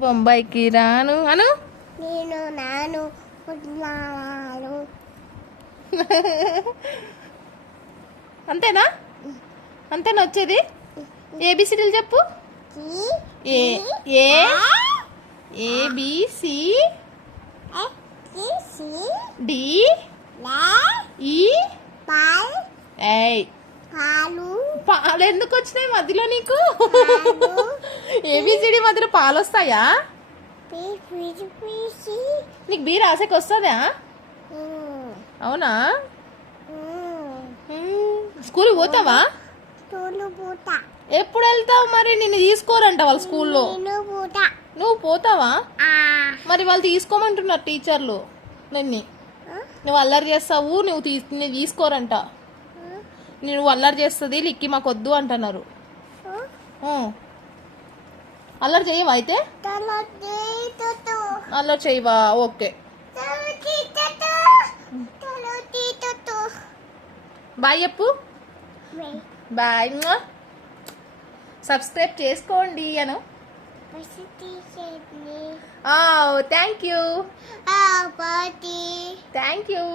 బొంబాయికి రాను అను. నేను నాను ఉన్నాను. అంతేనా? అంతేనా వచ్చేది? ఏబిసిడీలు చెప్పు. ఏ ఏ ఏబిసి డి ఈ ఏయ్ పాలు ఎందుకు వచ్చినాయి మధ్యలో నీకు? ఏబిసిడి మధ్యలో పాలు వస్తాయా? నీకు బీ రాసేకి వస్తుందా? అవునా? స్కూల్కి పోతావా? ఎప్పుడు వెళ్తావు మరి? నిన్ను తీసుకోరంట వాళ్ళ స్కూల్లో. నువ్వు పోతావా? మరి వాళ్ళు తీసుకోమంటున్నారు టీచర్లు నిన్ను. నువ్వు అల్లరి చేస్తావు, నిన్ను తీసుకోరంట. నువ్వు అల్లరి చేస్తుంది లిక్కి మాకు వద్దు అంటున్నారు. అల్లరి చేయవా అయితే? అల్లరి చేయవా? ఓకే బాయ్ చెప్పు. బాయ్. సబ్స్క్రైబ్ చేసుకోండి Anu. Thank you. Thank you.